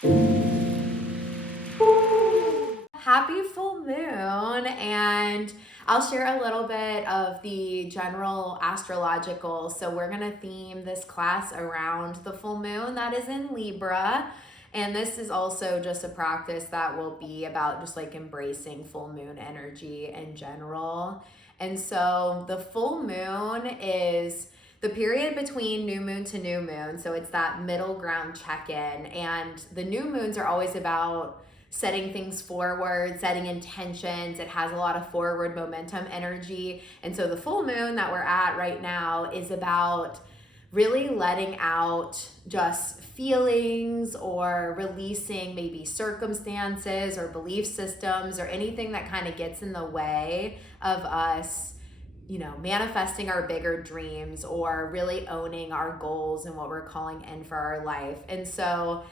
Happy full moon, and I'll share a little bit of the general astrological. So we're going to theme this class around the full moon that is in Libra. And this is also just a practice that will be about just like embracing full moon energy in general. And so the full moon is the period between new moon to new moon. So it's that middle ground check-in. And the new moons are always about setting things forward, setting intentions. It has a lot of forward momentum energy. And so the full moon that we're at right now is about really letting out just feelings or releasing maybe circumstances or belief systems or anything that kind of gets in the way of us, manifesting our bigger dreams or really owning our goals and what we're calling in for our life. And so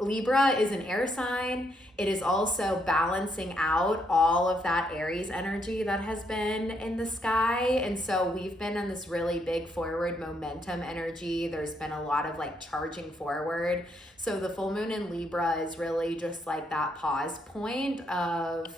Libra is an air sign. It is also balancing out all of that Aries energy that has been in the sky. And so we've been in this really big forward momentum energy. There's been a lot of like charging forward. So the full moon in Libra is really just like that pause point of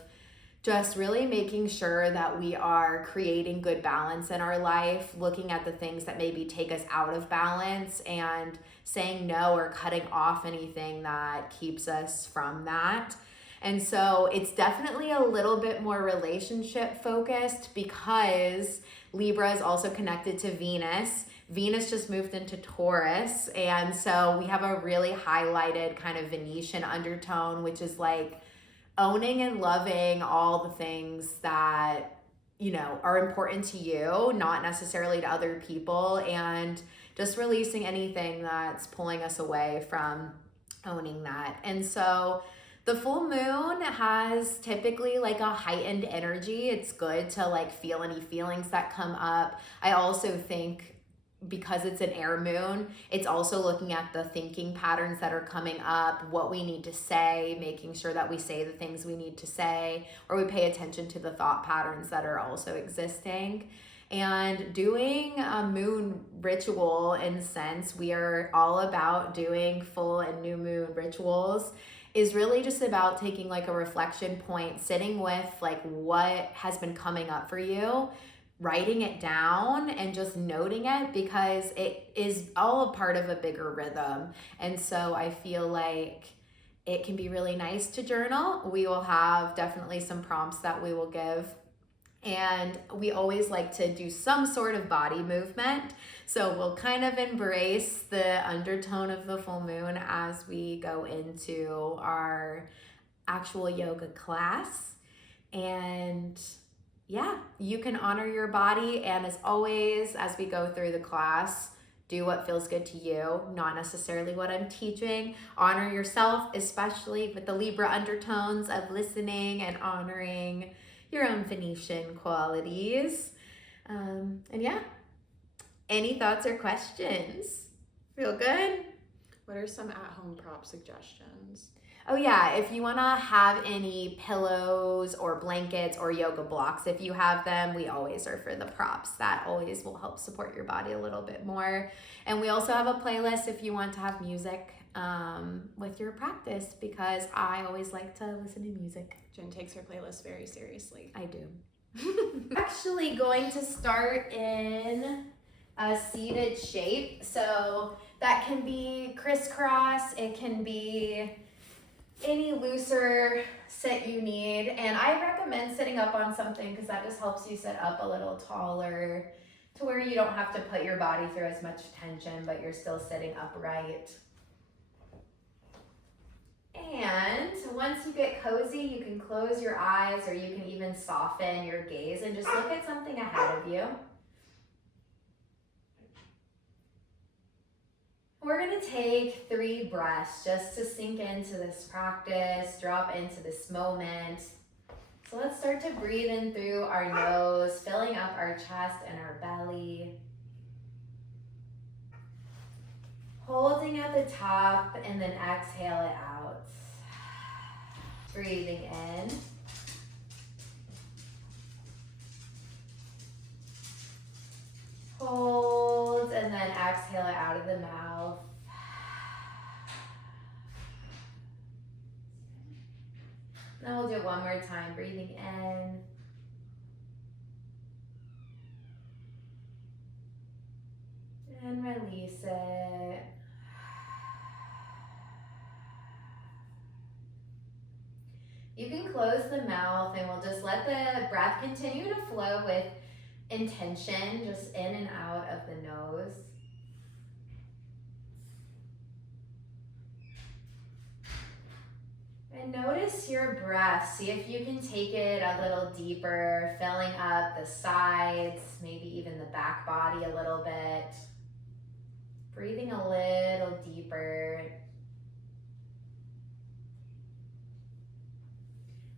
just really making sure that we are creating good balance in our life, looking at the things that maybe take us out of balance and saying no or cutting off anything that keeps us from that. And so it's definitely a little bit more relationship focused because Libra is also connected to Venus. Venus just moved into Taurus. And so we have a really highlighted kind of Venetian undertone, which is like owning and loving all the things that, are important to you, not necessarily to other people, and just releasing anything that's pulling us away from owning that. And so the full moon has typically like a heightened energy. It's good to like feel any feelings that come up. I also think because it's an air moon, it's also looking at the thinking patterns that are coming up, what we need to say, making sure that we say the things we need to say, or we pay attention to the thought patterns that are also existing. And doing a moon ritual, in a sense, we are all about doing full and new moon rituals, is really just about taking like a reflection point, sitting with like what has been coming up for you, writing it down and just noting it, because it is all a part of a bigger rhythm. And so I feel like it can be really nice to journal. We will have definitely some prompts that we will give. And we always like to do some sort of body movement. So we'll kind of embrace the undertone of the full moon as we go into our actual yoga class. And yeah, you can honor your body. And as always, as we go through the class, do what feels good to you, not necessarily what I'm teaching. Honor yourself, especially with the Libra undertones of listening and honoring your own Venetian qualities. And yeah, any thoughts or questions? Feel good? What are some at-home prop suggestions? Oh yeah, if you want to have any pillows or blankets or yoga blocks, if you have them, we always are for the props. That always will help support your body a little bit more. And we also have a playlist if you want to have music with your practice, because I always like to listen to music. Jen takes her playlist very seriously. I do. Actually going to start in a seated shape. So that can be crisscross, it can be any looser sit you need. And I recommend sitting up on something because that just helps you sit up a little taller to where you don't have to put your body through as much tension, but you're still sitting upright. And once you get cozy, you can close your eyes, or you can even soften your gaze and just look at something ahead of you. We're going to take 3 breaths just to sink into this practice, drop into this moment. So let's start to breathe in through our nose, filling up our chest and our belly. Holding at the top and then exhale it out. Breathing in. Hold and then exhale it out of the mouth. Then we'll do it one more time, breathing in. And release it. You can close the mouth and we'll just let the breath continue to flow with intention, just in and out of the nose. And notice your breath. See if you can take it a little deeper, filling up the sides, maybe even the back body a little bit. Breathing a little deeper.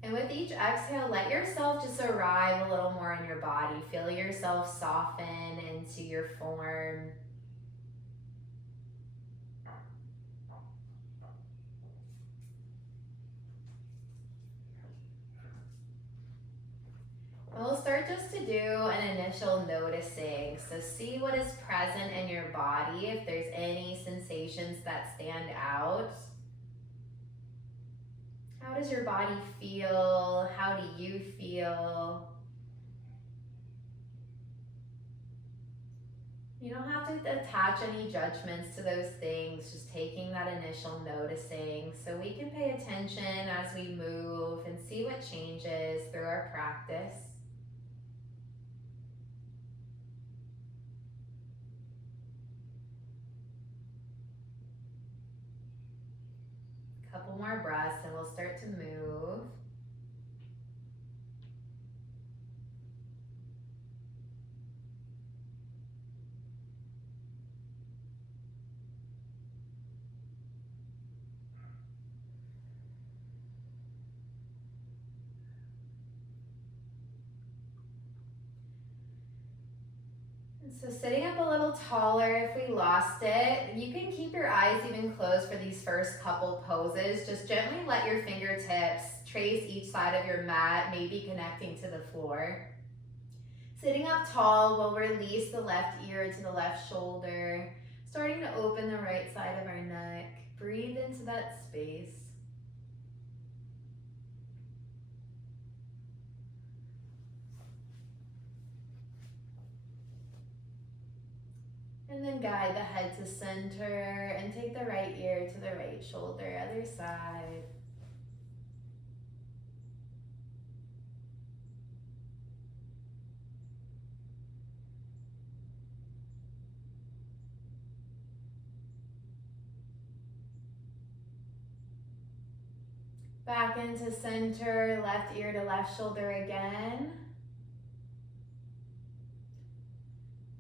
And with each exhale, let yourself just arrive a little more in your body. Feel yourself soften into your form. And we'll start just to do an initial noticing. So see what is present in your body, if there's any sensations that stand out. How does your body feel? How do you feel? You don't have to attach any judgments to those things, just taking that initial noticing so we can pay attention as we move and see what changes through our practice. Couple more breaths and we'll start to move. So sitting up a little taller, if we lost it, you can keep your eyes even closed for these first couple poses. Just gently let your fingertips trace each side of your mat, maybe connecting to the floor. Sitting up tall, we'll release the left ear to the left shoulder, starting to open the right side of our neck. Breathe into that space. And then guide the head to center and take the right ear to the right shoulder, other side. Back into center, left ear to left shoulder again.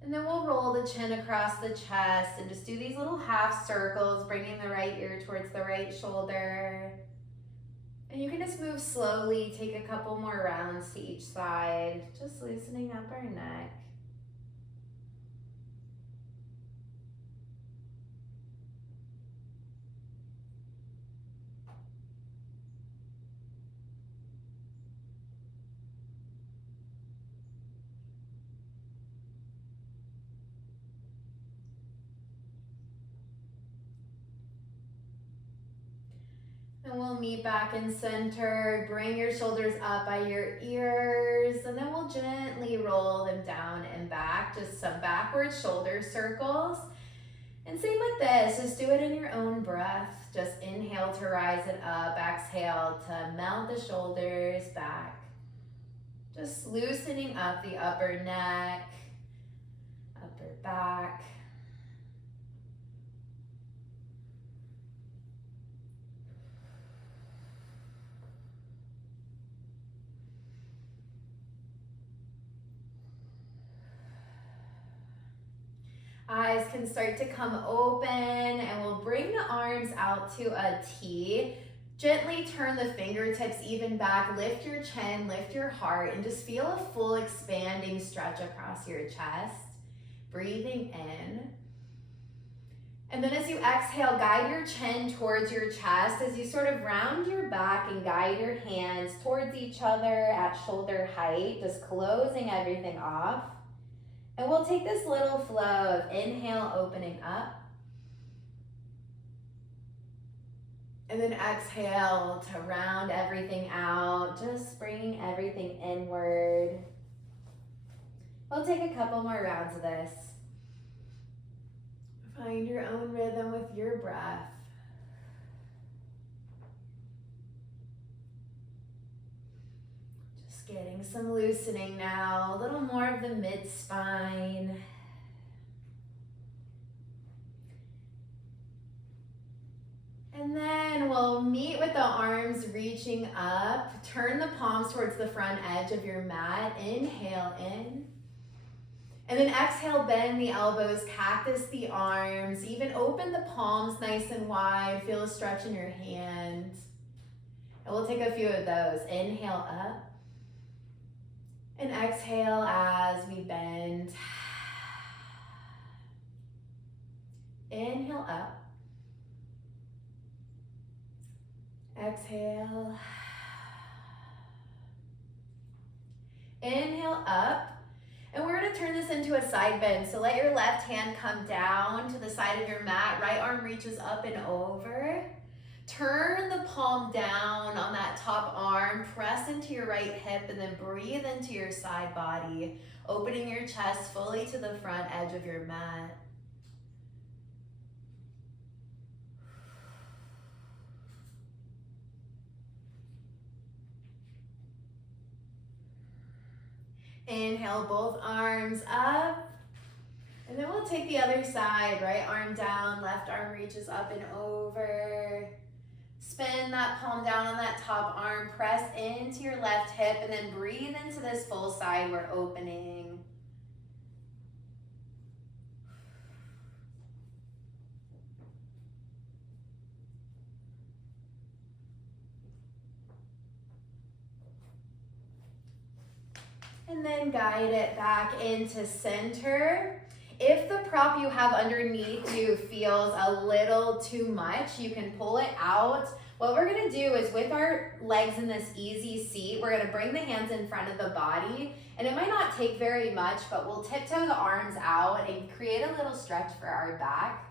And then we'll roll the chin across the chest and just do these little half circles, bringing the right ear towards the right shoulder. And you can just move slowly, take a couple more rounds to each side, just loosening up our neck. And we'll meet back in center. Bring your shoulders up by your ears, and then we'll gently roll them down and back. Just some backward shoulder circles. And same with this, just do it in your own breath. Just inhale to rise it up, exhale to melt the shoulders back. Just loosening up the upper neck, upper back. Eyes can start to come open, and we'll bring the arms out to a T. Gently turn the fingertips even back, lift your chin, lift your heart, and just feel a full expanding stretch across your chest. Breathing in. And then as you exhale, guide your chin towards your chest as you sort of round your back and guide your hands towards each other at shoulder height, just closing everything off. And we'll take this little flow of inhale, opening up. And then exhale to round everything out, just bringing everything inward. We'll take a couple more rounds of this. Find your own rhythm with your breath. Just getting some loosening now, a little more of the mid-spine. And then we'll meet with the arms reaching up. Turn the palms towards the front edge of your mat. Inhale in. And then exhale, bend the elbows, cactus the arms. Even open the palms nice and wide. Feel a stretch in your hands. And we'll take a few of those. Inhale up. And exhale as we bend. Inhale up. Exhale. Inhale up. And we're going to turn this into a side bend. So let your left hand come down to the side of your mat. Right arm reaches up and over. Turn the palm down on that top arm. Press into your right hip and then breathe into your side body, opening your chest fully to the front edge of your mat. Inhale, both arms up. And then we'll take the other side. Right arm down, left arm reaches up and over. Spin that palm down on that top arm. Press into your left hip and then breathe into this full side we're opening. And then guide it back into center. If the prop you have underneath you feels a little too much, you can pull it out. What we're gonna do is with our legs in this easy seat, we're gonna bring the hands in front of the body, and it might not take very much, but we'll tiptoe the arms out and create a little stretch for our back.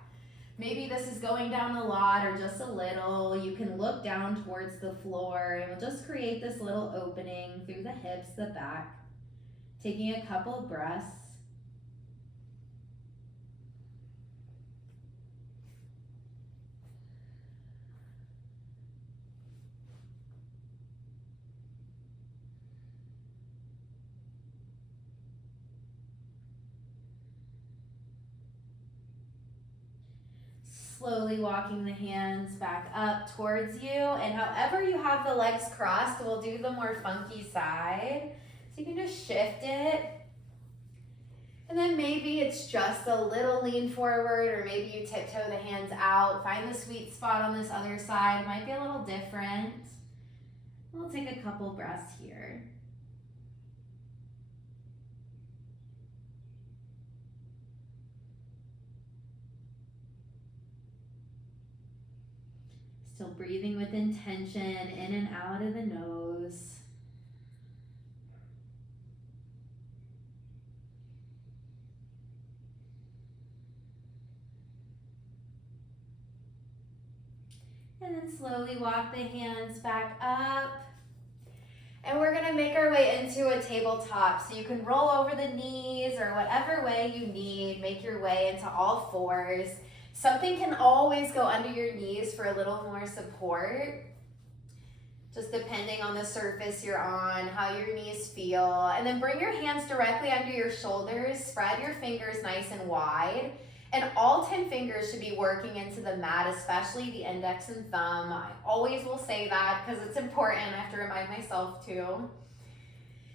Maybe this is going down a lot or just a little. You can look down towards the floor, and we'll just create this little opening through the hips, the back. Taking a couple of breaths. Slowly walking the hands back up towards you, and however you have the legs crossed, we'll do the more funky side. So you can just shift it. And then maybe it's just a little lean forward, or maybe you tiptoe the hands out. Find the sweet spot on this other side. It might be a little different. We'll take a couple breaths here. Still breathing with intention in and out of the nose. And then slowly walk the hands back up. And we're gonna make our way into a tabletop. So you can roll over the knees or whatever way you need. Make your way into all fours. Something can always go under your knees for a little more support. Just depending on the surface you're on, how your knees feel. And then bring your hands directly under your shoulders. Spread your fingers nice and wide. And all 10 fingers should be working into the mat, especially the index and thumb. I always will say that because it's important. I have to remind myself too.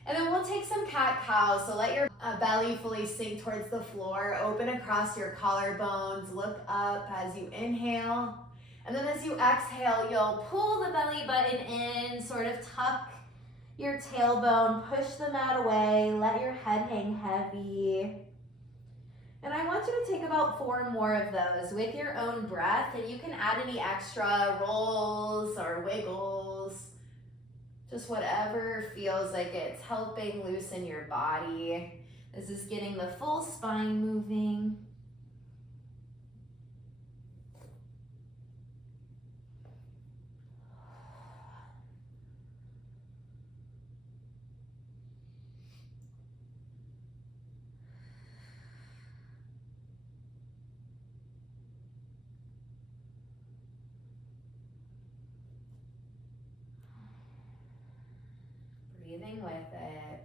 And then we'll take some cat-cow. So let your belly fully sink towards the floor. Open across your collarbones. Look up as you inhale. And then as you exhale, you'll pull the belly button in, sort of tuck your tailbone, push the mat away, let your head hang heavy. And I want you to take about 4 more of those with your own breath, and you can add any extra rolls or wiggles, just whatever feels like it's helping loosen your body. This is getting the full spine moving. breathing with it.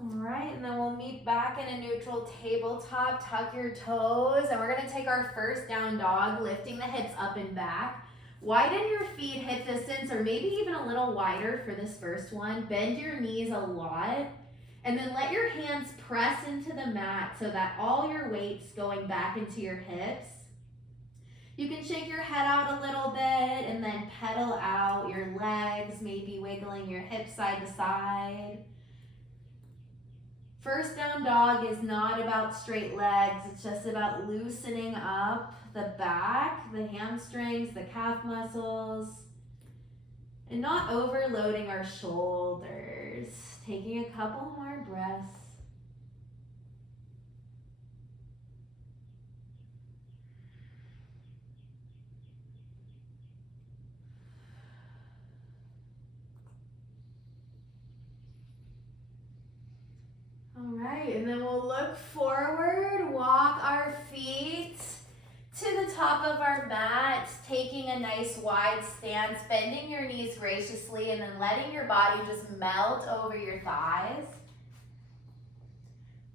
All right, and then we'll meet back in a neutral tabletop. Tuck your toes, and we're gonna take our first down dog, lifting the hips up and back. Widen your feet hip distance, or maybe even a little wider for this first one. Bend your knees a lot, and then let your hands press into the mat so that all your weight's going back into your hips. You can shake your head out a little bit and then pedal out your legs, maybe wiggling your hips side to side. First down dog is not about straight legs. It's just about loosening up the back, the hamstrings, the calf muscles, and not overloading our shoulders. Taking a couple more breaths. All right, and then we'll look forward, walk our feet to the top of our mat, taking a nice wide stance, bending your knees graciously, and then letting your body just melt over your thighs.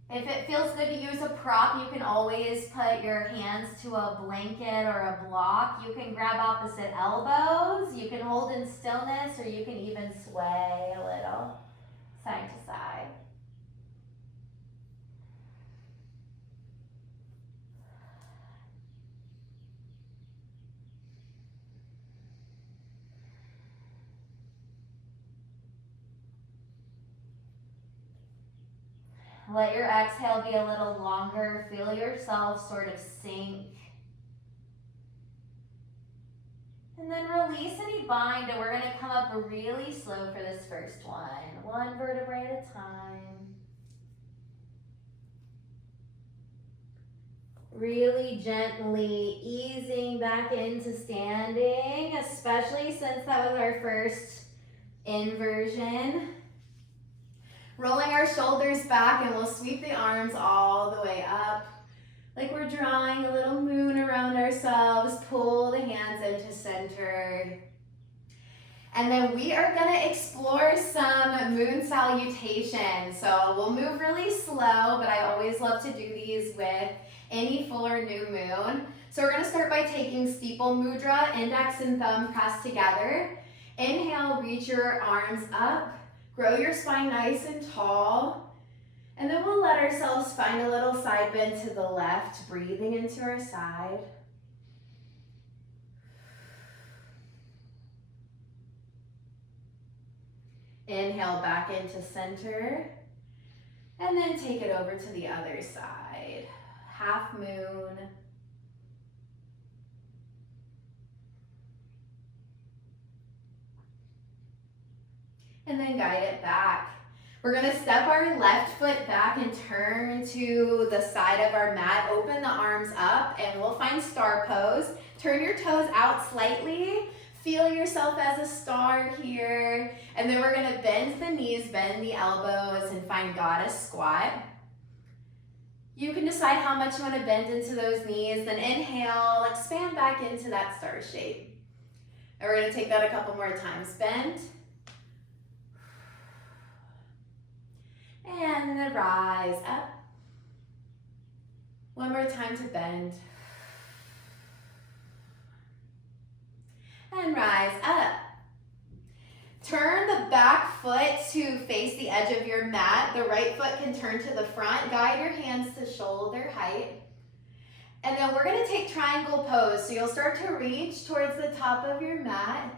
If it feels good to use a prop, you can always put your hands to a blanket or a block. You can grab opposite elbows, you can hold in stillness, or you can even sway a little side to side. Let your exhale be a little longer. Feel yourself sort of sink. And then release any bind, and we're going to come up really slow for this first one vertebrae at a time. Really gently easing back into standing, especially since that was our first inversion. Rolling our shoulders back, and we'll sweep the arms all the way up. Like we're drawing a little moon around ourselves. Pull the hands into center. And then we are gonna explore some moon salutations. So we'll move really slow, but I always love to do these with any full or new moon. So we're gonna start by taking steeple mudra, index and thumb pressed together. Inhale, reach your arms up. Grow your spine nice and tall. And then we'll let ourselves find a little side bend to the left, breathing into our side. Inhale back into center. And then take it over to the other side. Half moon. And then guide it back. We're gonna step our left foot back and turn to the side of our mat. Open the arms up and we'll find star pose. Turn your toes out slightly. Feel yourself as a star here. And then we're gonna bend the knees, bend the elbows, and find goddess squat. You can decide how much you wanna bend into those knees. Then inhale, expand back into that star shape. And we're gonna take that a couple more times. Bend. And then rise up. One more time to bend. And rise up. Turn the back foot to face the edge of your mat. The right foot can turn to the front. Guide your hands to shoulder height. And then we're gonna take triangle pose. So you'll start to reach towards the top of your mat.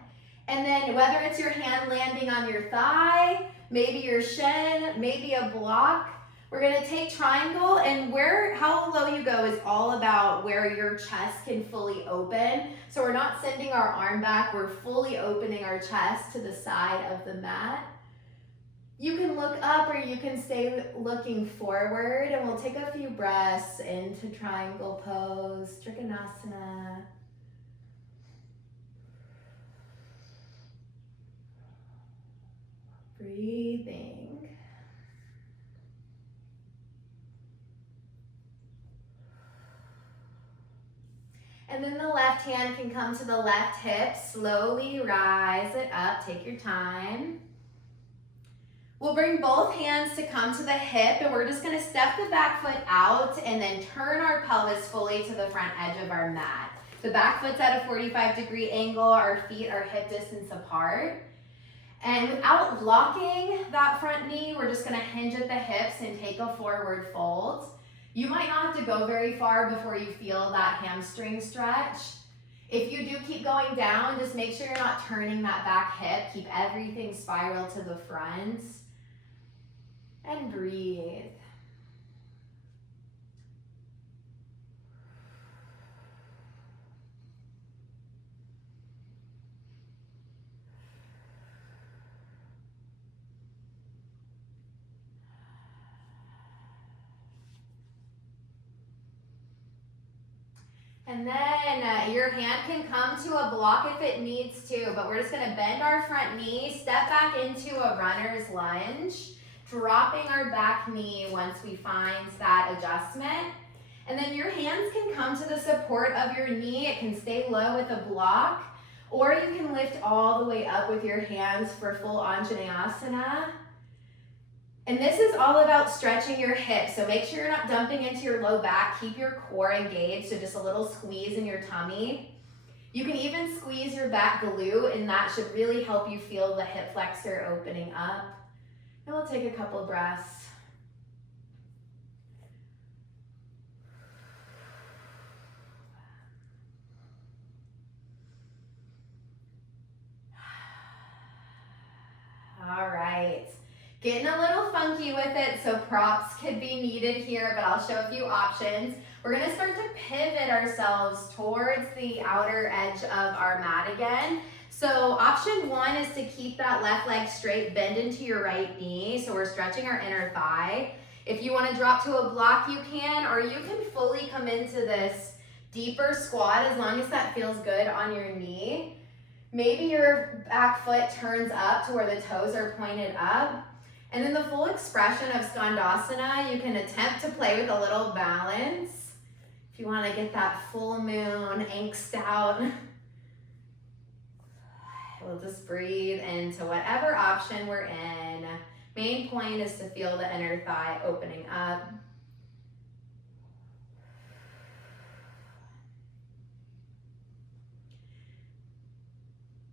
And then whether it's your hand landing on your thigh, maybe your shin, maybe a block, we're gonna take triangle, and how low you go is all about where your chest can fully open. So we're not sending our arm back, we're fully opening our chest to the side of the mat. You can look up or you can stay looking forward, and we'll take a few breaths into triangle pose, Trikonasana. Breathing. And then the left hand can come to the left hip. Slowly rise it up. Take your time. We'll bring both hands to come to the hip, and we're just gonna step the back foot out and then turn our pelvis fully to the front edge of our mat. The back foot's at a 45-degree angle. Our feet are hip distance apart. And without locking that front knee, we're just gonna hinge at the hips and take a forward fold. You might not have to go very far before you feel that hamstring stretch. If you do keep going down, just make sure you're not turning that back hip. Keep everything spiral to the front. And breathe. And then your hand can come to a block if it needs to, but we're just gonna bend our front knee, step back into a runner's lunge, dropping our back knee once we find that adjustment. And then your hands can come to the support of your knee. It can stay low with a block, or you can lift all the way up with your hands for full Anjaneyasana. And this is all about stretching your hips, so make sure you're not dumping into your low back. Keep your core engaged, so just a little squeeze in your tummy. You can even squeeze your back glute, and that should really help you feel the hip flexor opening up. And we'll take a couple breaths. All right. Getting a little funky with it, so props could be needed here, but I'll show a few options. We're gonna start to pivot ourselves towards the outer edge of our mat again. So option one is to keep that left leg straight, bend into your right knee. So we're stretching our inner thigh. If you wanna drop to a block, you can, or you can fully come into this deeper squat as long as that feels good on your knee. Maybe your back foot turns up to where the toes are pointed up. And then the full expression of Skandasana, you can attempt to play with a little balance. If you want to get that full moon angst out, we'll just breathe into whatever option we're in. Main point is to feel the inner thigh opening up.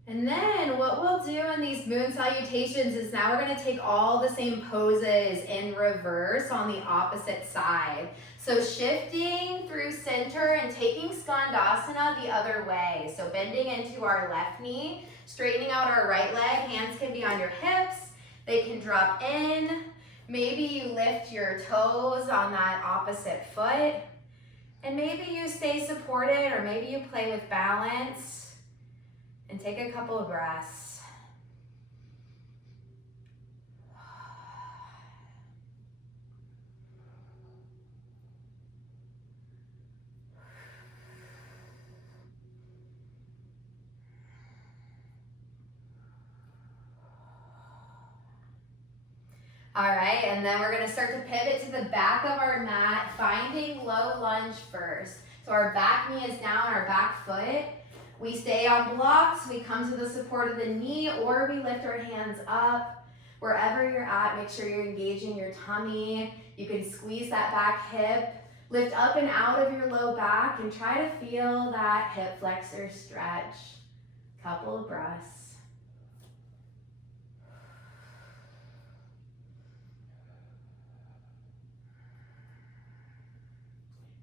And then what we'll do in these moon salutations is now we're going to take all the same poses in reverse on the opposite side. So shifting through center and taking Skandasana the other way. So bending into our left knee, straightening out our right leg. Hands can be on your hips. They can drop in. Maybe you lift your toes on that opposite foot. And maybe you stay supported, or maybe you play with balance. And take a couple of breaths. All right, and then we're gonna start to pivot to the back of our mat, finding low lunge first. So our back knee is down, our back foot. We stay on blocks, we come to the support of the knee, or we lift our hands up. Wherever you're at, make sure you're engaging your tummy. You can squeeze that back hip, lift up and out of your low back, and try to feel that hip flexor stretch. Couple of breaths.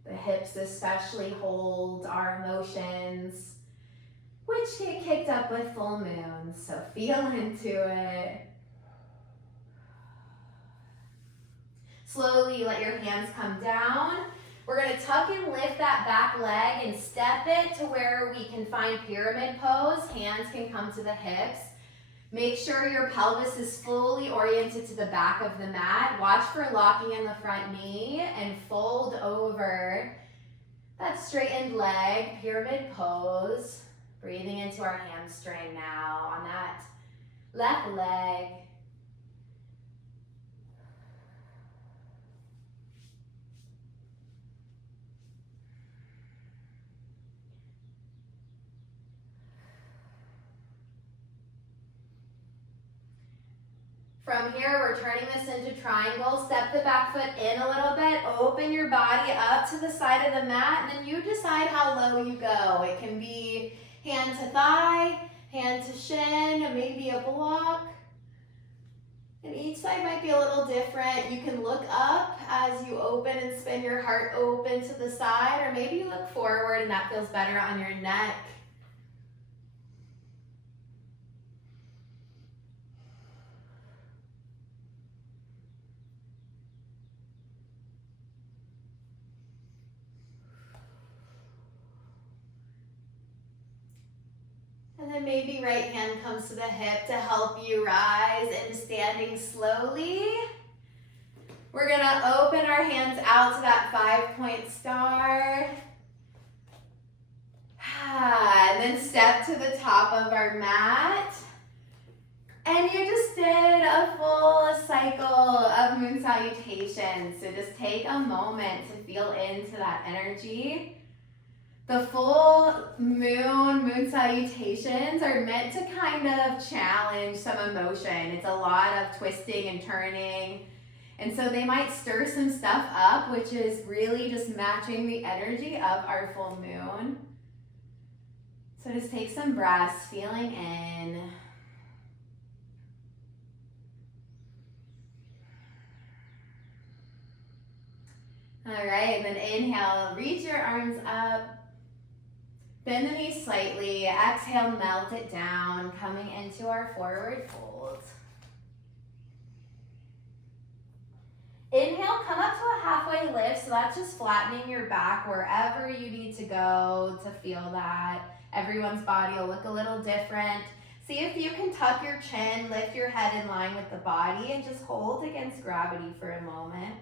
The hips especially hold our emotions, which get kicked up with full moons, so feel into it. Slowly let your hands come down. We're gonna tuck and lift that back leg and step it to where we can find pyramid pose. Hands can come to the hips. Make sure your pelvis is fully oriented to the back of the mat. Watch for locking in the front knee and fold over that straightened leg, pyramid pose. Breathing into our hamstring now on that left leg. From here, we're turning this into triangle. Step the back foot in a little bit. Open your body up to the side of the mat, and then you decide how low you go. It can be hand to thigh, hand to shin, maybe a block. And each side might be a little different. You can look up as you open and spin your heart open to the side, or maybe you look forward and that feels better on your neck. And then maybe right hand comes to the hip to help you rise into standing slowly. We're gonna open our hands out to that 5-point star. And then step to the top of our mat. And you just did a full cycle of moon salutations. So just take a moment to feel into that energy. The full moon salutations are meant to kind of challenge some emotion. It's a lot of twisting and turning. And so they might stir some stuff up, which is really just matching the energy of our full moon. So just take some breaths, feeling in. All right, and then inhale, reach your arms up. Bend the knees slightly. Exhale, melt it down, coming into our forward fold. Inhale, come up to a halfway lift. So that's just flattening your back wherever you need to go to feel that. Everyone's body will look a little different. See if you can tuck your chin, lift your head in line with the body, and just hold against gravity for a moment.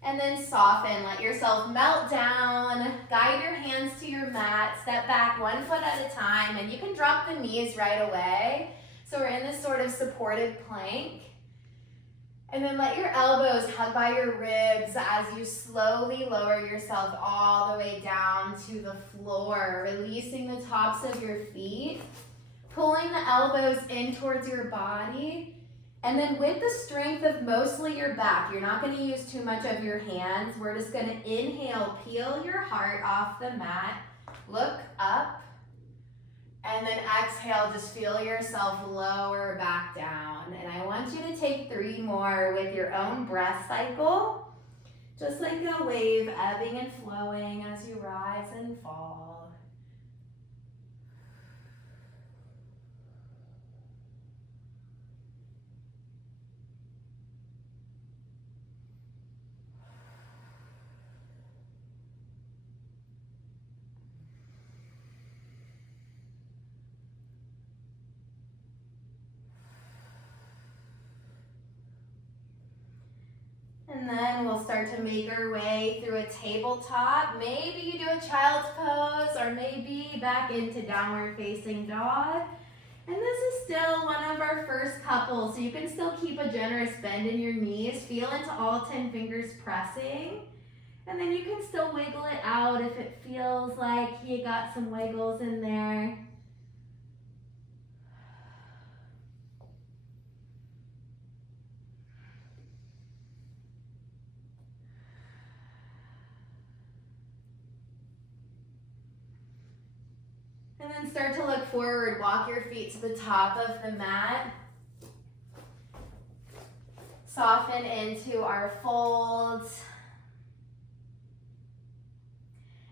And then soften, let yourself melt down, guide your hands to your mat, step back 1 foot at a time, and you can drop the knees right away. So we're in this sort of supported plank. And then let your elbows hug by your ribs as you slowly lower yourself all the way down to the floor, releasing the tops of your feet, pulling the elbows in towards your body. And then with the strength of mostly your back, you're not going to use too much of your hands. We're just going to inhale, peel your heart off the mat, look up, and then exhale, just feel yourself lower back down. And I want you to take 3 more with your own breath cycle, just like a wave ebbing and flowing as you rise and fall. And then we'll start to make our way through a tabletop. Maybe you do a child's pose, or maybe back into downward facing dog. And this is still one of our first couple, so you can still keep a generous bend in your knees. Feel into all 10 fingers pressing. And then you can still wiggle it out if it feels like you got some wiggles in there. And then start to look forward. Walk your feet to the top of the mat. Soften into our folds.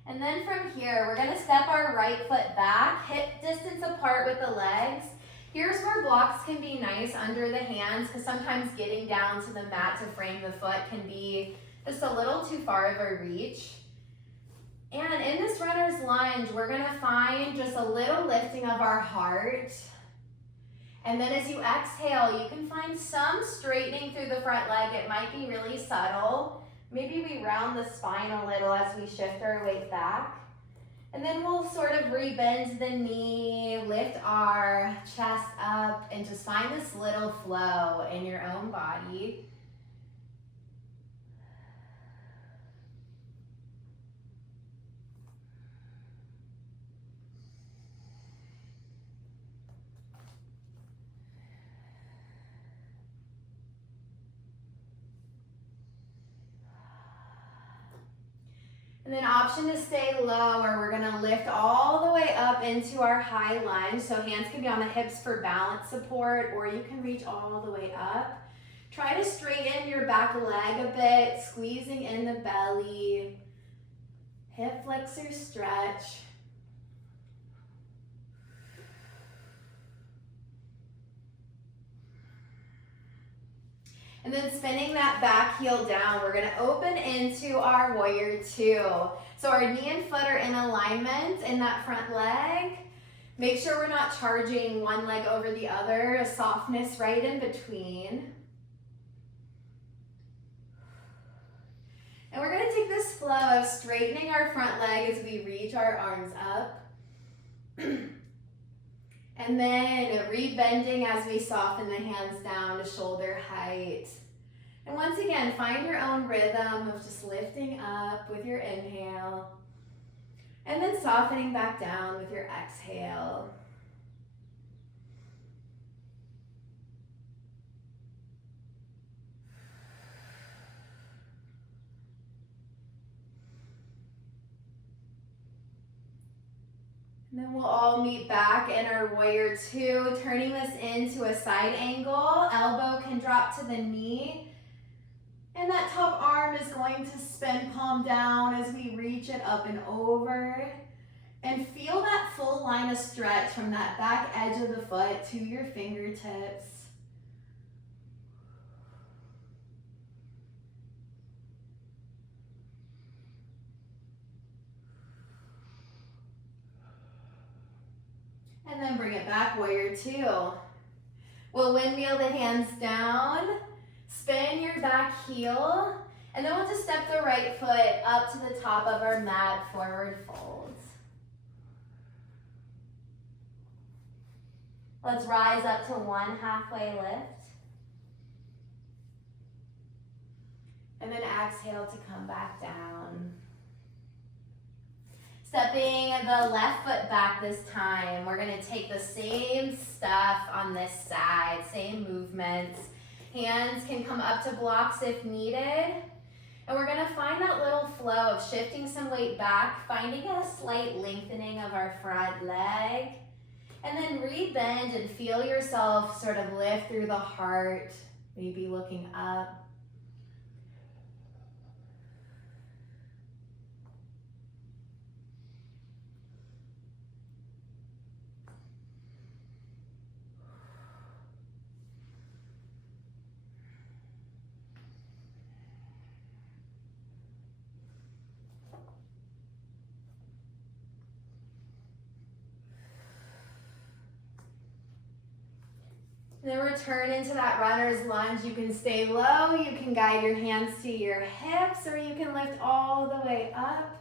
And then from here, we're going to step our right foot back, hip distance apart with the legs. Here's where blocks can be nice under the hands, because sometimes getting down to the mat to frame the foot can be just a little too far of a reach. And in this runner's lunge, we're going to find just a little lifting of our heart. And then as you exhale, you can find some straightening through the front leg. It might be really subtle. Maybe we round the spine a little as we shift our weight back. And then we'll sort of rebend the knee, lift our chest up, and just find this little flow in your own body. And then option to stay low, or we're gonna lift all the way up into our high lunge. So hands can be on the hips for balance support, or you can reach all the way up. Try to straighten your back leg a bit, squeezing in the belly. Hip flexor stretch. And then spinning that back heel down, we're gonna open into our warrior two. So our knee and foot are in alignment in that front leg. Make sure we're not charging one leg over the other, a softness right in between. And we're gonna take this flow of straightening our front leg as we reach our arms up. And then rebending as we soften the hands down to shoulder height. And once again, find your own rhythm of just lifting up with your inhale. And then softening back down with your exhale. And then we'll all meet back in our warrior two, turning this into a side angle. Elbow can drop to the knee. And that top arm is going to spin palm down as we reach it up and over. And feel that full line of stretch from that back edge of the foot to your fingertips. And then bring it back, warrior two. We'll windmill the hands down, spin your back heel, and then we'll just step the right foot up to the top of our mat, forward folds. Let's rise up to one halfway lift. And then exhale to come back down. Stepping the left foot back this time. We're gonna take the same stuff on this side, same movements. Hands can come up to blocks if needed. And we're gonna find that little flow of shifting some weight back, finding a slight lengthening of our front leg. And then rebend and feel yourself sort of lift through the heart, maybe looking up. Then return into that runner's lunge. You can stay low, you can guide your hands to your hips, or you can lift all the way up.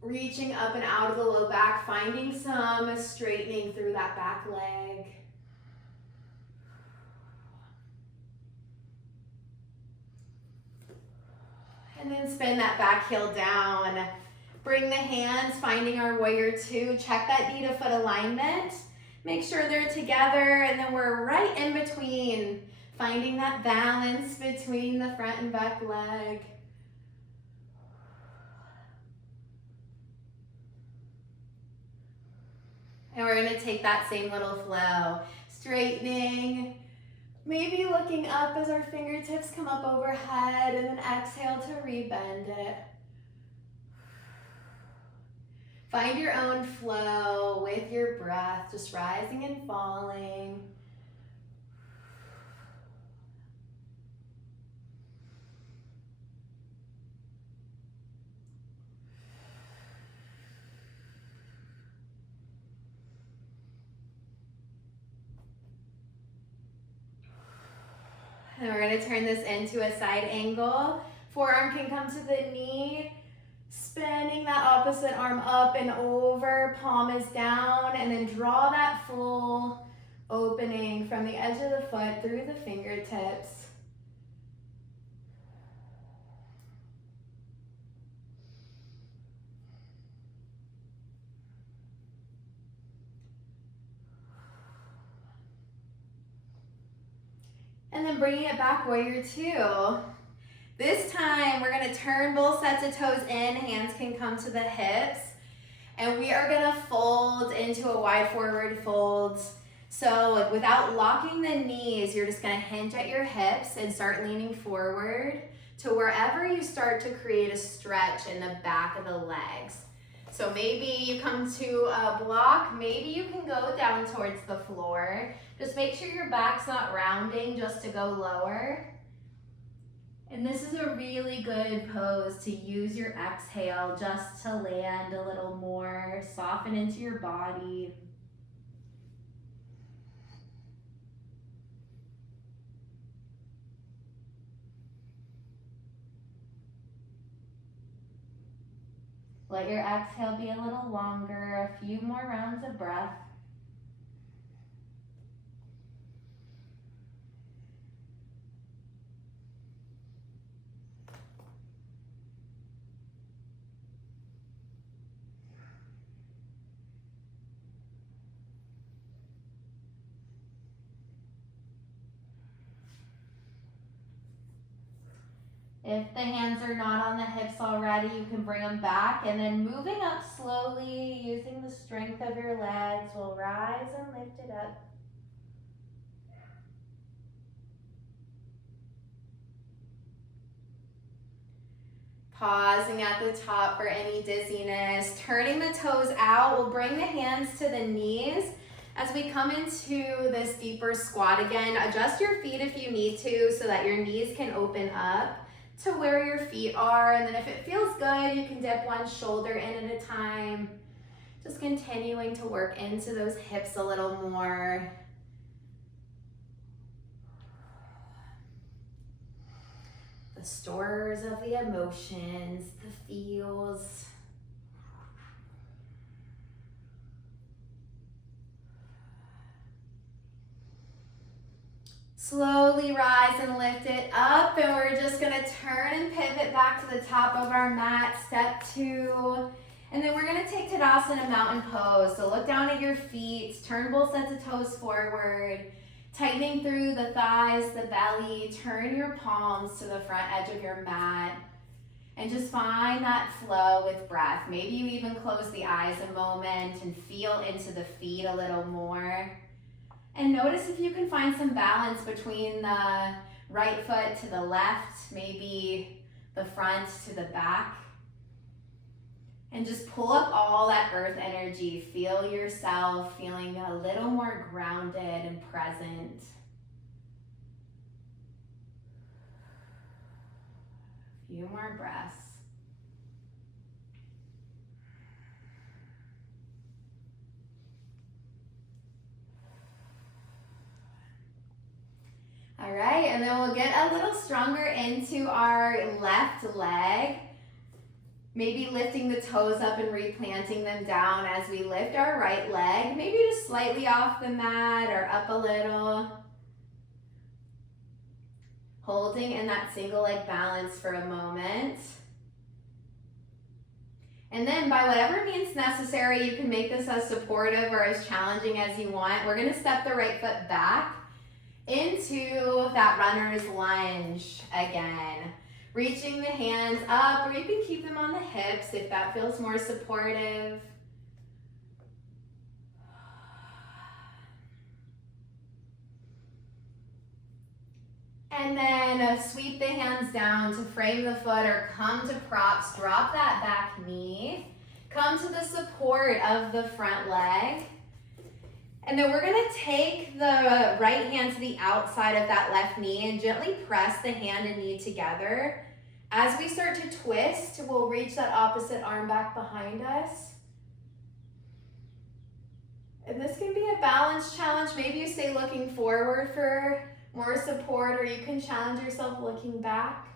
Reaching up and out of the low back, finding some straightening through that back leg. And then spin that back heel down. Bring the hands, finding our warrior two. Check that knee to foot alignment. Make sure they're together, and then we're right in between, finding that balance between the front and back leg. And we're gonna take that same little flow, straightening, maybe looking up as our fingertips come up overhead, and then exhale to rebend it. Find your own flow with your breath, just rising and falling. And we're going to turn this into a side angle. Forearm can come to the knee. Spinning that opposite arm up and over, palm is down, and then draw that full opening from the edge of the foot through the fingertips. And then bringing it back, warrior two. This time, we're gonna turn both sets of toes in, hands can come to the hips, and we are gonna fold into a wide forward fold. So without locking the knees, you're just gonna hinge at your hips and start leaning forward to wherever you start to create a stretch in the back of the legs. So maybe you come to a block, maybe you can go down towards the floor. Just make sure your back's not rounding just to go lower. And this is a really good pose to use your exhale just to land a little more, soften into your body. Let your exhale be a little longer, a few more rounds of breath. If the hands are not on the hips already, you can bring them back, and then moving up slowly, using the strength of your legs, will rise and lift it up. Pausing at the top for any dizziness. Turning the toes out, we'll bring the hands to the knees. As we come into this deeper squat again, adjust your feet if you need to so that your knees can open up to where your feet are, and then if it feels good, you can dip one shoulder in at a time. Just continuing to work into those hips a little more. The stores of the emotions, the feels. Slowly rise and lift it up, and we're just gonna turn and pivot back to the top of our mat, step 2. And then we're gonna take Tadasana Mountain Pose. So look down at your feet, turn both sets of toes forward, tightening through the thighs, the belly, turn your palms to the front edge of your mat, and just find that flow with breath. Maybe you even close the eyes a moment and feel into the feet a little more. And notice if you can find some balance between the right foot to the left, maybe the front to the back. And just pull up all that earth energy. Feel yourself feeling a little more grounded and present. A few more breaths. All right, and then we'll get a little stronger into our left leg. Maybe lifting the toes up and replanting them down as we lift our right leg. Maybe just slightly off the mat or up a little. Holding in that single leg balance for a moment. And then by whatever means necessary, you can make this as supportive or as challenging as you want. We're gonna step the right foot back into that runner's lunge again. Reaching the hands up, or you can keep them on the hips if that feels more supportive. And then sweep the hands down to frame the foot or come to props. Drop that back knee. Come to the support of the front leg. And then we're gonna take the right hand to the outside of that left knee and gently press the hand and knee together. As we start to twist, we'll reach that opposite arm back behind us. And this can be a balance challenge. Maybe you stay looking forward for more support, or you can challenge yourself looking back.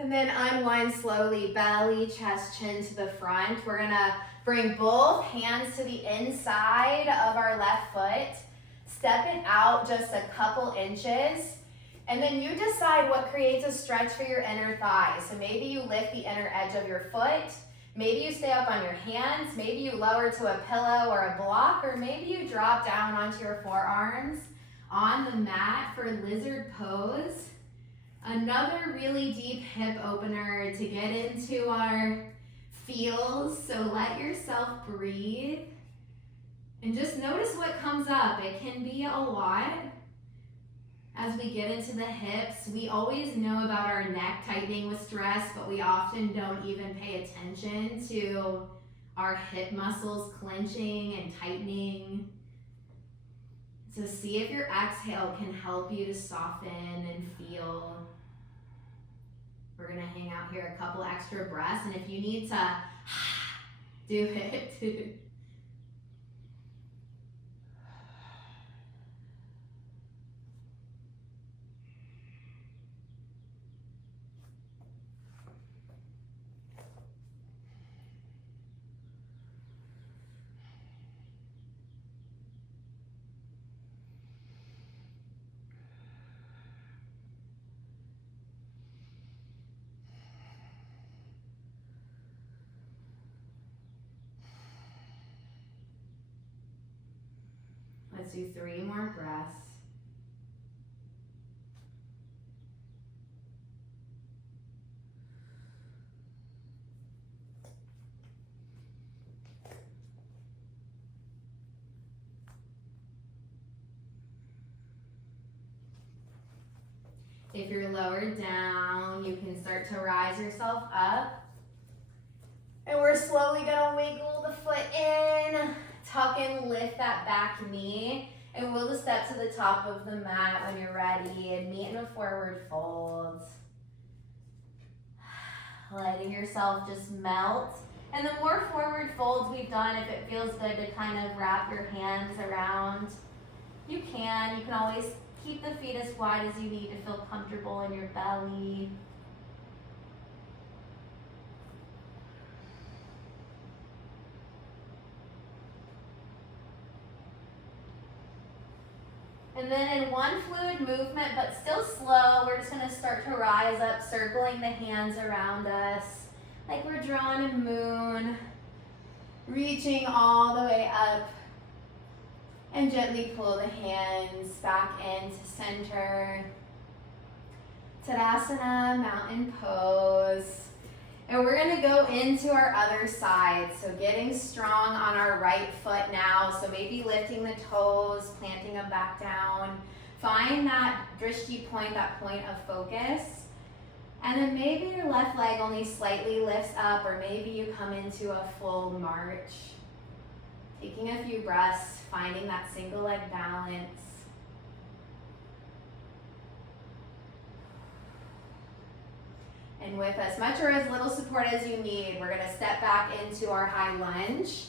And then unwind slowly, belly, chest, chin to the front. We're gonna bring both hands to the inside of our left foot. Step it out just a couple inches. And then you decide what creates a stretch for your inner thigh. So maybe you lift the inner edge of your foot. Maybe you stay up on your hands, maybe you lower to a pillow or a block, or maybe you drop down onto your forearms on the mat for lizard pose. Another really deep hip opener to get into our feels, so let yourself breathe. And just notice what comes up. It can be a lot. As we get into the hips, we always know about our neck tightening with stress, but we often don't even pay attention to our hip muscles clenching and tightening. So see if your exhale can help you to soften and feel. We're gonna hang out here a couple extra breaths, and if you need to do it. Let's do 3 more breaths. If you're lowered down, you can start to rise yourself up. And we're slowly gonna wiggle the foot in, tuck and lift that back knee, and we'll just step to the top of the mat when you're ready and meet in a forward fold. Letting yourself just melt. And the more forward folds we've done, if it feels good to kind of wrap your hands around, you can. You can always keep the feet as wide as you need to feel comfortable in your belly. And then in one fluid movement, but still slow, we're just gonna start to rise up, circling the hands around us, like we're drawing a moon, reaching all the way up, and gently pull the hands back into center. Tadasana, mountain pose. And we're gonna go into our other side. So getting strong on our right foot now. So maybe lifting the toes, planting them back down. Find that drishti point, that point of focus. And then maybe your left leg only slightly lifts up, or maybe you come into a full march. Taking a few breaths, finding that single leg balance. And with as much or as little support as you need, we're gonna step back into our high lunge.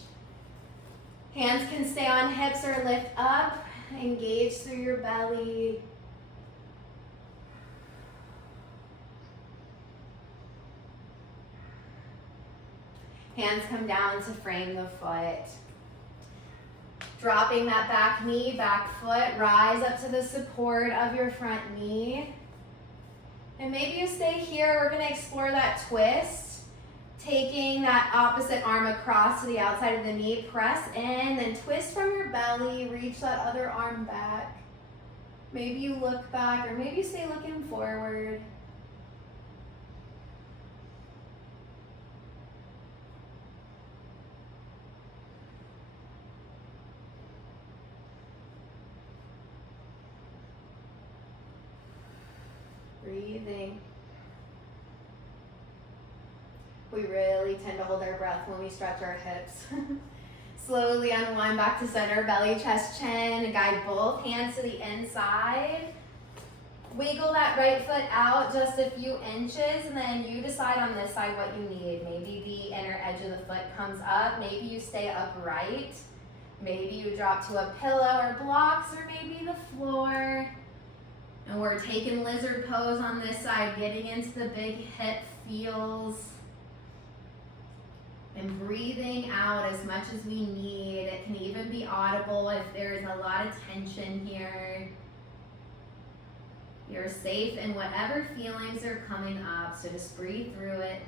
Hands can stay on hips or lift up. Engage through your belly. Hands come down to frame the foot. Dropping that back knee, back foot, rise up to the support of your front knee. And maybe you stay here. We're gonna explore that twist. Taking that opposite arm across to the outside of the knee, press in, then twist from your belly, reach that other arm back. Maybe you look back, or maybe you stay looking forward. Breathing. We really tend to hold our breath when we stretch our hips. Slowly unwind back to center, belly, chest, chin. Guide both hands to the inside. Wiggle that right foot out just a few inches, and then you decide on this side what you need. Maybe the inner edge of the foot comes up. Maybe you stay upright. Maybe you drop to a pillow or blocks, or maybe the floor. And we're taking lizard pose on this side, getting into the big hip feels. And breathing out as much as we need. It can even be audible if there's a lot of tension here. You're safe in whatever feelings are coming up, so just breathe through it.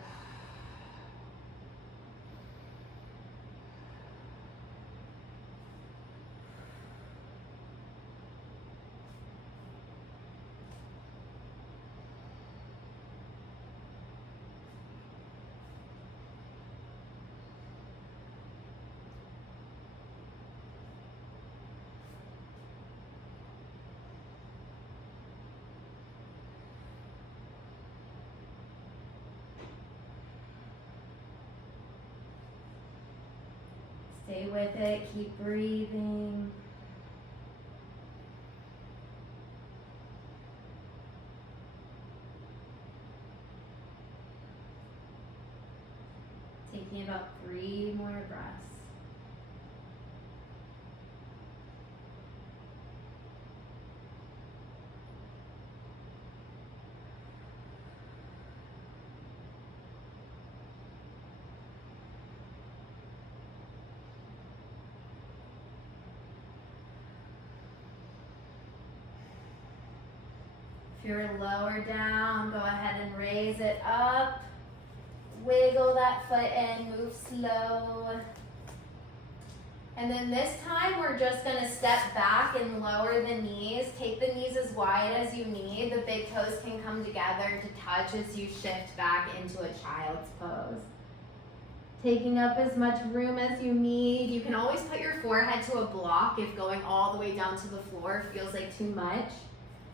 Stay with it, keep breathing. Taking about 3 more breaths. If you're lower down, go ahead and raise it up. Wiggle that foot in, move slow. And then this time we're just gonna step back and lower the knees. Take the knees as wide as you need. The big toes can come together to touch as you shift back into a child's pose. Taking up as much room as you need. You can always put your forehead to a block if going all the way down to the floor feels like too much.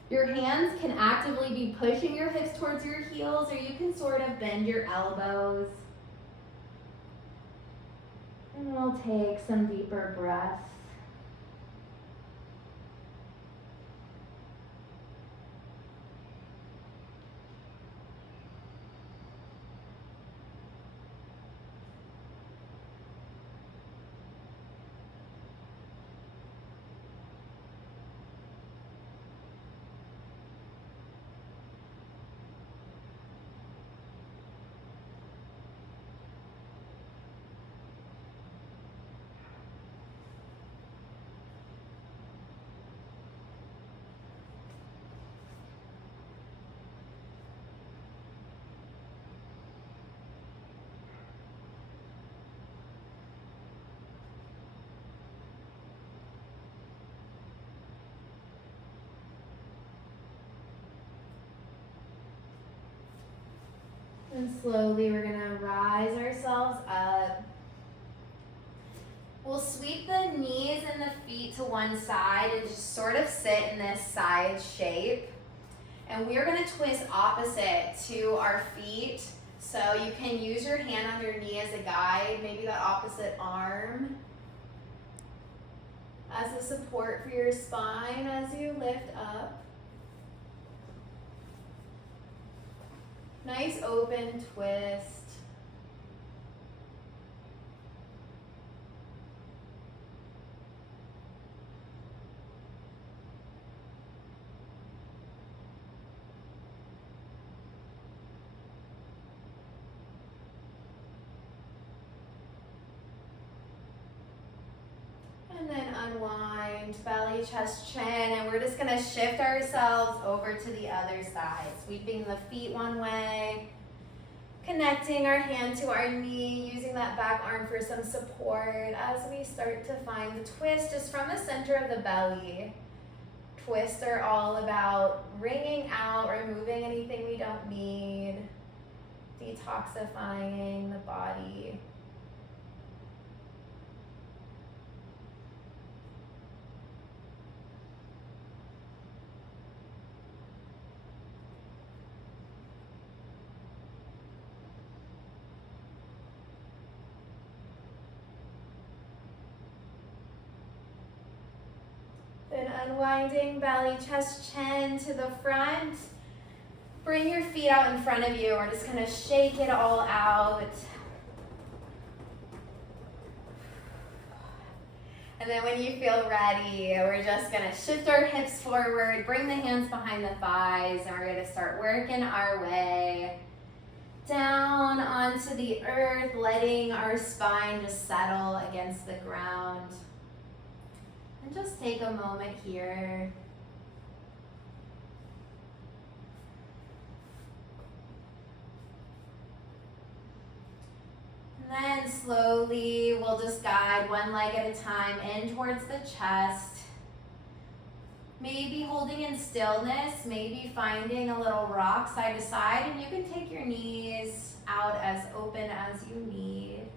Your hands can actively be pushing your hips towards your heels, or you can sort of bend your elbows. And we'll take some deeper breaths. And slowly we're gonna rise ourselves up. We'll sweep the knees and the feet to one side and just sort of sit in this side shape. And we're gonna twist opposite to our feet. So you can use your hand on your knee as a guide, maybe that opposite arm as a support for your spine as you lift up. Nice open twist. And then unwind, belly, chest, chin, and we're just gonna shift ourselves over to the other side. Sweeping the feet one way, connecting our hand to our knee, using that back arm for some support as we start to find the twist just from the center of the belly. Twists are all about wringing out, removing anything we don't need, detoxifying the body. Then unwinding belly, chest, chin to the front. Bring your feet out in front of you. We're just gonna shake it all out. And then when you feel ready, we're just gonna shift our hips forward, bring the hands behind the thighs, and we're gonna start working our way down onto the earth, letting our spine just settle against the ground. And just take a moment here. And then slowly we'll just guide one leg at a time in towards the chest. Maybe holding in stillness, maybe finding a little rock side to side, and you can take your knees out as open as you need.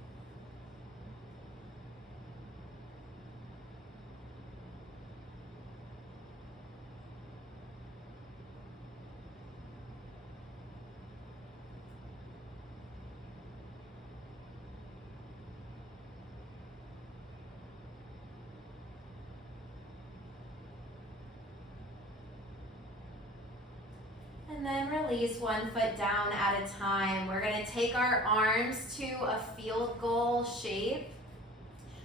And then release 1 foot down at a time. We're gonna take our arms to a field goal shape.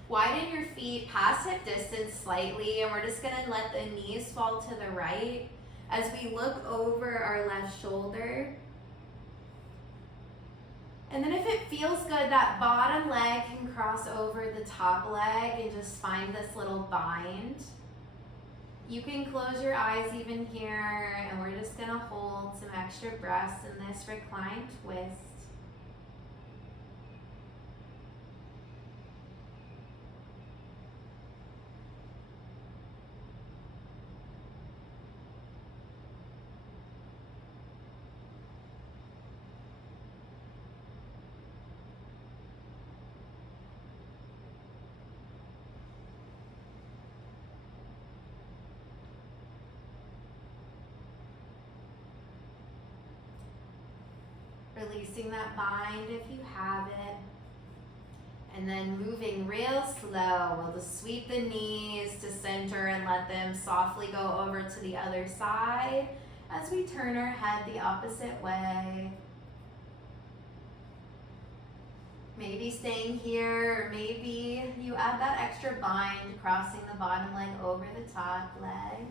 Widen your feet past hip distance slightly, and we're just gonna let the knees fall to the right as we look over our left shoulder. And then if it feels good, that bottom leg can cross over the top leg and just find this little bind. You can close your eyes even here, and we're just gonna hold some extra breaths in this reclined twist. Releasing that bind if you have it. And then moving real slow, we'll just sweep the knees to center and let them softly go over to the other side as we turn our head the opposite way. Maybe staying here, or maybe you add that extra bind, crossing the bottom leg over the top leg.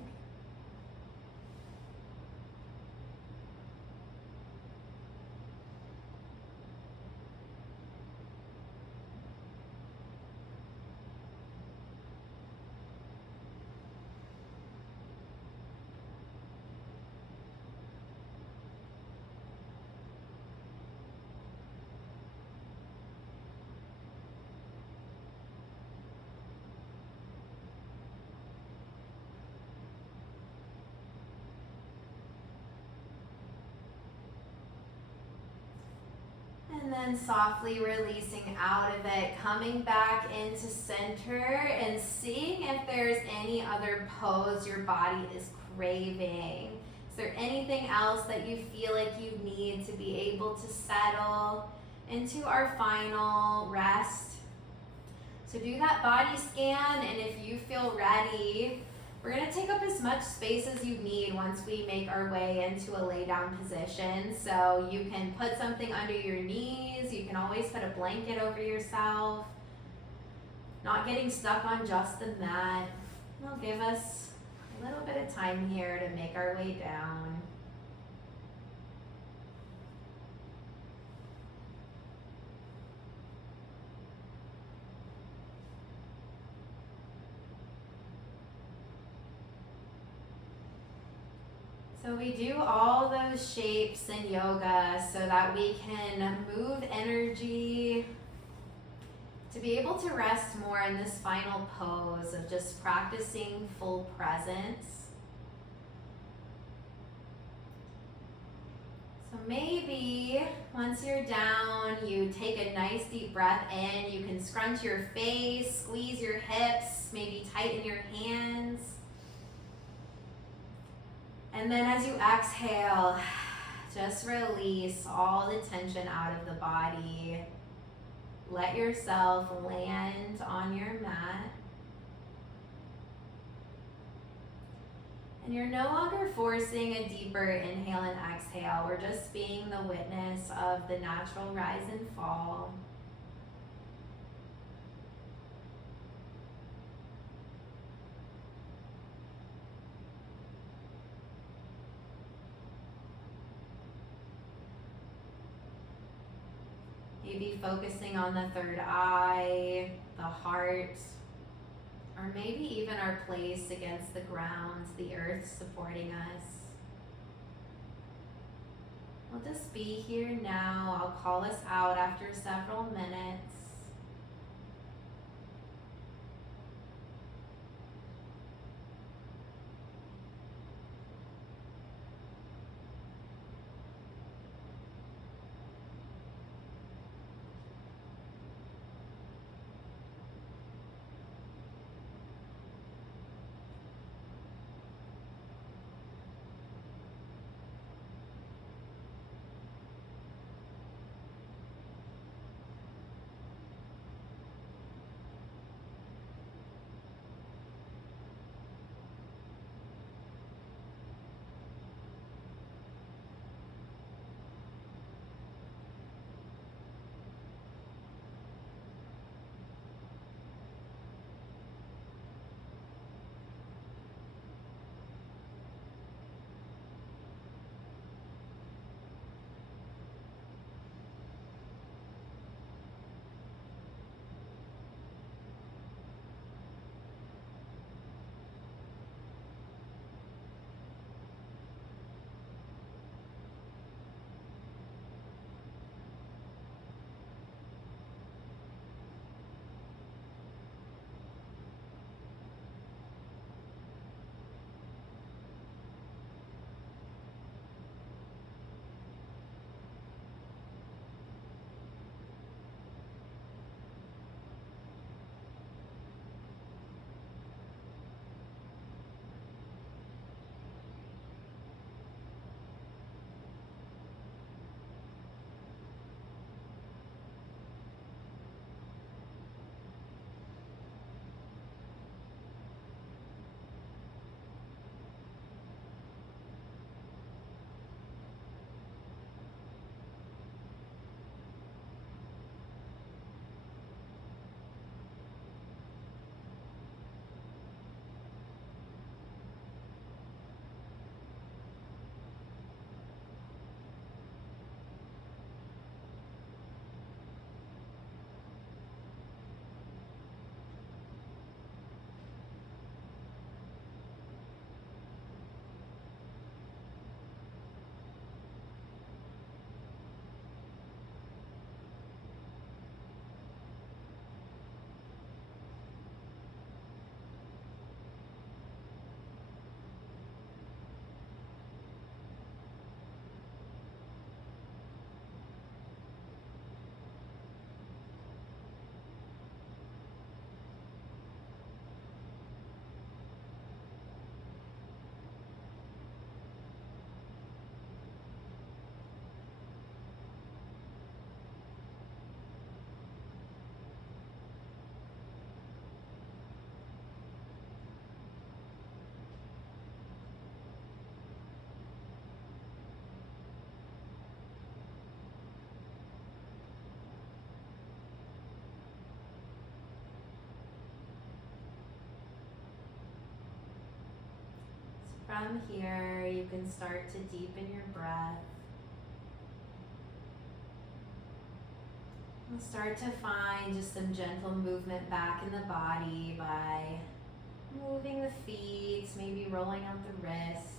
And then softly releasing out of it, coming back into center and seeing if there's any other pose your body is craving. Is there anything else that you feel like you need to be able to settle into our final rest? So do that body scan, and if you feel ready, we're gonna take up as much space as you need once we make our way into a lay down position. So you can put something under your knees, you can always put a blanket over yourself, not getting stuck on just the mat. It'll give us a little bit of time here to make our way down. So we do all those shapes in yoga so that we can move energy to be able to rest more in this final pose of just practicing full presence. So maybe once you're down, you take a nice deep breath in. You can scrunch your face, squeeze your hips, maybe tighten your hands. And then as you exhale, just release all the tension out of the body. Let yourself land on your mat. And you're no longer forcing a deeper inhale and exhale. We're just being the witness of the natural rise and fall. Maybe focusing on the third eye, the heart, or maybe even our place against the ground, the earth supporting us. We'll just be here now. I'll call us out after several minutes. from here, you can start to deepen your breath. And start to find just some gentle movement back in the body by moving the feet, maybe rolling out the wrists.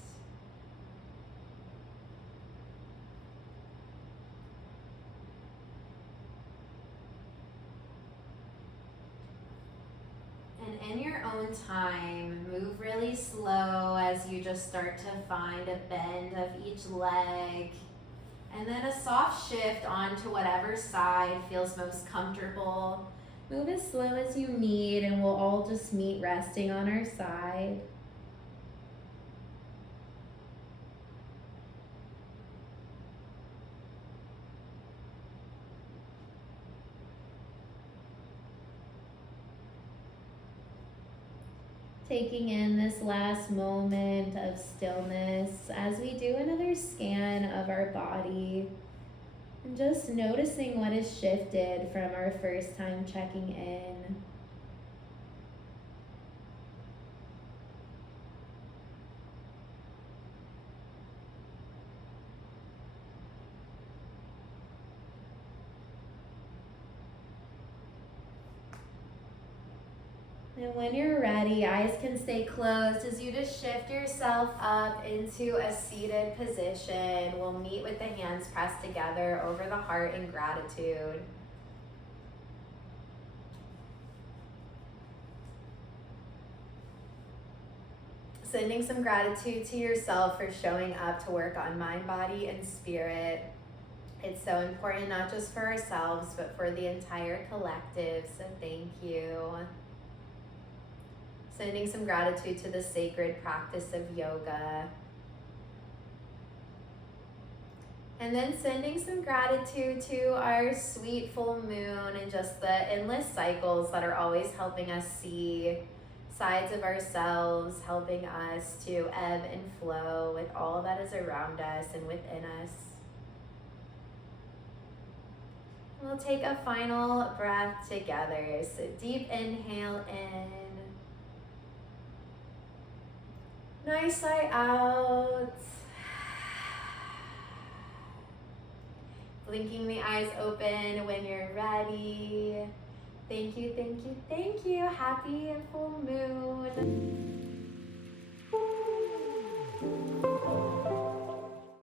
And in your own time, move really slow as you just start to find a bend of each leg. And then a soft shift onto whatever side feels most comfortable. Move as slow as you need, and we'll all just meet resting on our side. Taking in this last moment of stillness as we do another scan of our body. And just noticing what has shifted from our first time checking in. And when you're ready, eyes can stay closed as you just shift yourself up into a seated position. We'll meet with the hands pressed together over the heart in gratitude. Sending some gratitude to yourself for showing up to work on mind, body, and spirit. It's so important, not just for ourselves, but for the entire collective, so thank you. Sending some gratitude to the sacred practice of yoga. And then sending some gratitude to our sweet full moon and just the endless cycles that are always helping us see sides of ourselves, helping us to ebb and flow with all that is around us and within us. We'll take a final breath together. So deep inhale in. Nice sigh out. Blinking the eyes open when you're ready. Thank you, thank you, thank you. Happy full moon.